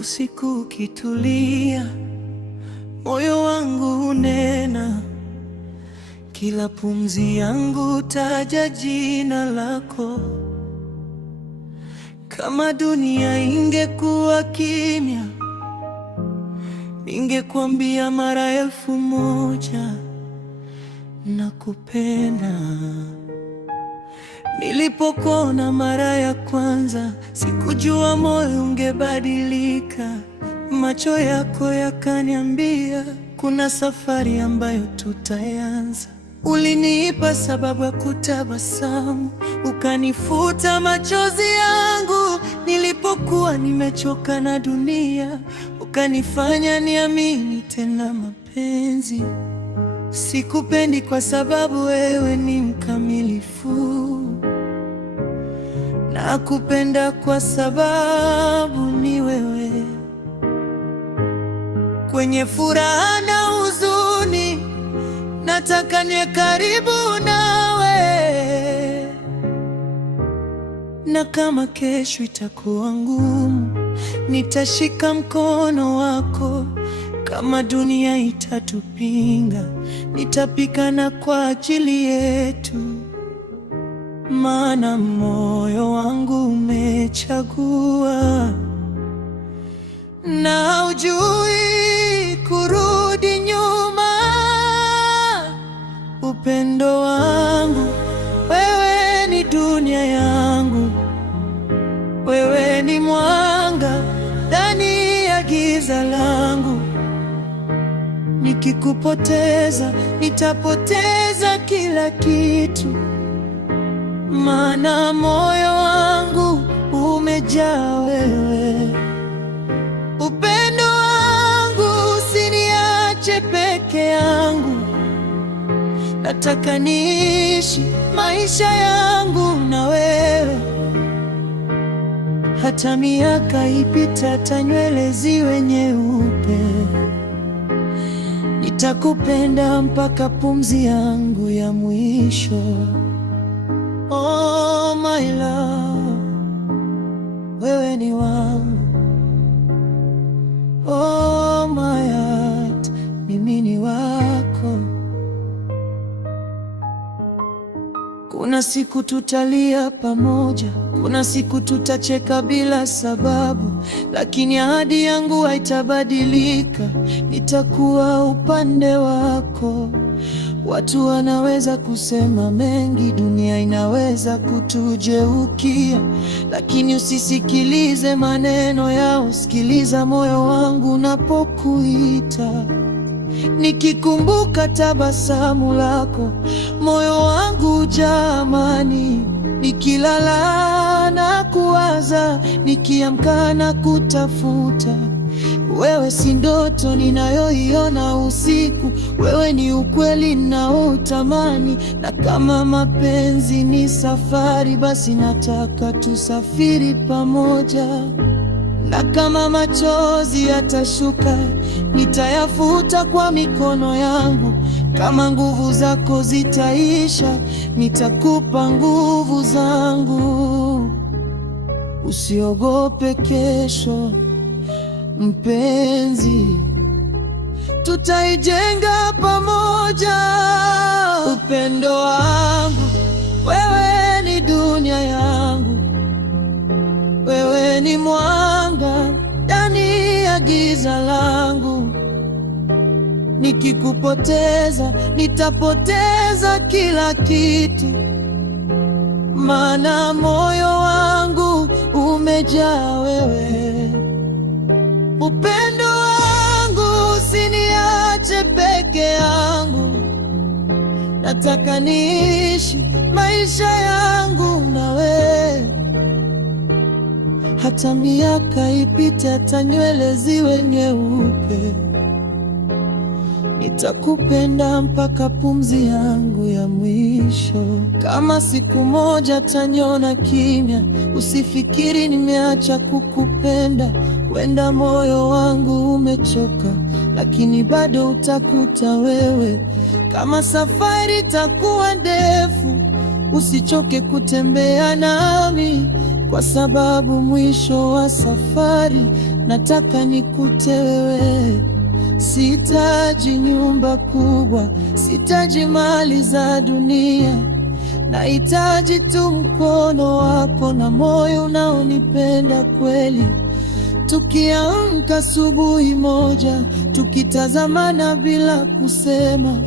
Usiku ukitulia, moyo wangu unena, kila pumzi yangu taja jina lako. Kama dunia ingekuwa kimya, ningekuambia mara 1000 nakupenda. Nilipokuona mara ya kwanza, sikujua moyo ungebadilika. Macho yako yakaniambia kuna safari ambayo tutaanza. Ulinipa sababu ya kutabasamu, ukanifuta machozi yangu nilipokuwa nimechoka na dunia, ukanifanya niamini tena mapenzi. Sikupendi kwa sababu wewe ni mkamilifu, nakupenda kwa sababu ni wewe. Kwenye furaha na huzuni, nataka niwe karibu nawe. Na kama kesho itakuwa ngumu, nitashika mkono wako. Kama dunia itatupinga, nitapigana kwa ajili yetu. Maana moyo wangu umechagua, na hujui kurudi nyuma. Upendo wangu, wewe ni dunia yangu, wewe ni mwanga ndani ya giza langu. Nikikupoteza, nitapoteza kila kitu, maana moyo wangu umejaa wewe. Upendo wangu, usiniache peke yangu, nataka niishi maisha yangu na wewe. Hata miaka ipita, hata nywele ziwe nyeupe, nitakupenda mpaka pumzi yangu ya mwisho. Oh my love, wewe ni wangu. Oh my heart, mimi ni wako. Kuna siku tutalia pamoja, kuna siku tutacheka bila sababu, lakini ahadi yangu haitabadilika, nitakuwa upande wako. Watu wanaweza kusema mengi, dunia inaweza kutugeukia, lakini usisikilize maneno yao, sikiliza moyo wangu unapokuita. Nikikumbuka tabasamu lako, moyo wangu hujaa amani. Nikilala na kuwaza, nikiamka na kutafuta. Wewe si ndoto ninayoiona usiku, wewe ni ukweli ninaotamani. Na kama mapenzi ni safari, basi nataka tusafiri pamoja. Na kama machozi yatashuka, nitayafuta kwa mikono yangu. Kama nguvu zako zitaisha, nitakupa nguvu zangu. Usiogope kesho mpenzi, tutaijenga pamoja. Upendo wangu, wewe ni dunia yangu, wewe ni mwanga ndani ya giza langu. Nikikupoteza, nitapoteza kila kitu, maana moyo wangu umejaa wewe. Upendo wangu, usiniache peke yangu, nataka niishi maisha yangu na wewe. Hata miaka ipite, hata nywele ziwe nyeupe, nitakupenda mpaka pumzi yangu ya mwisho. Kama siku moja taniona kimya, usifikiri nimeacha kukupenda. Wenda moyo wangu umechoka, lakini bado utakuta wewe. Kama safari itakuwa ndefu, usichoke kutembea nami. kwa sababu mwisho wa safari nataka nikute wewe. Sihitaji nyumba kubwa, sihitaji mali za dunia, nahitaji tu mkono wako na moyo unaonipenda kweli. Tukiamka asubuhi moja, tukitazamana bila kusema,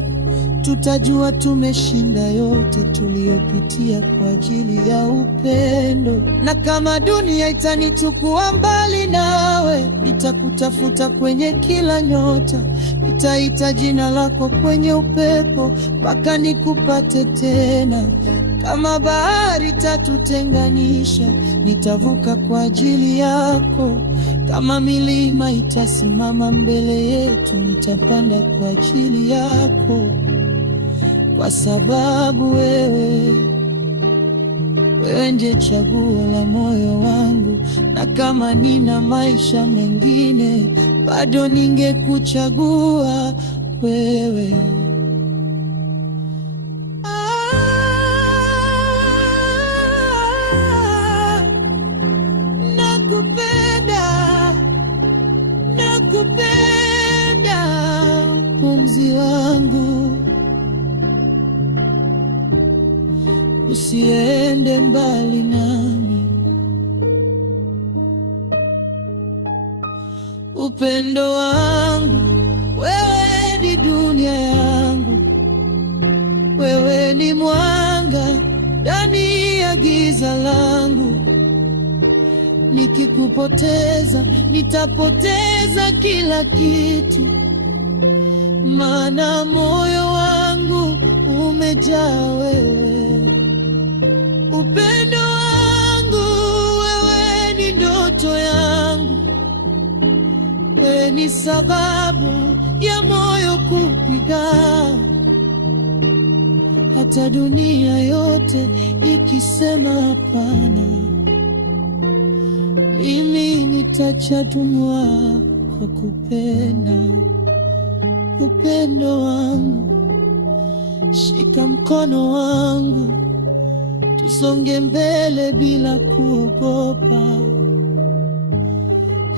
tutajua tumeshinda yote tuliyopitia kwa ajili ya upendo. Na kama dunia itanichukua mbali nawe, nitakutafuta kwenye kila nyota, nitaita jina lako kwenye upepo mpaka nikupate tena. Kama bahari itatutenganisha, nitavuka kwa ajili yako. Kama milima itasimama mbele yetu, nitapanda kwa ajili yako, kwa sababu wewe ndiye chaguo la moyo wangu. Na kama nina maisha mengine, bado ningekuchagua wewe. Nakupenda pumzi wangu, usiende mbali nami. Upendo wangu, wewe ni dunia yangu, wewe ni mwanga ndani ya giza langu. Nikikupoteza nitapoteza kila kitu, maana moyo wangu umejaa wewe. Upendo wangu, wewe ni ndoto yangu, wewe ni sababu ya moyo kupiga, hata dunia yote ikisema hapana. Mimi nitachagua kwa kupenda. Upendo wangu, shika mkono wangu, tusonge mbele bila kuogopa.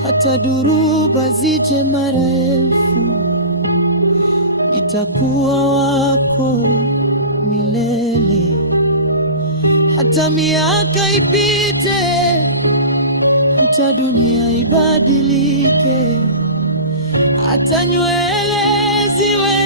Hata dhoruba zije mara elfu, nitakuwa wako milele. Hata miaka ipite, hata dunia ibadilike, hata nywele ziwe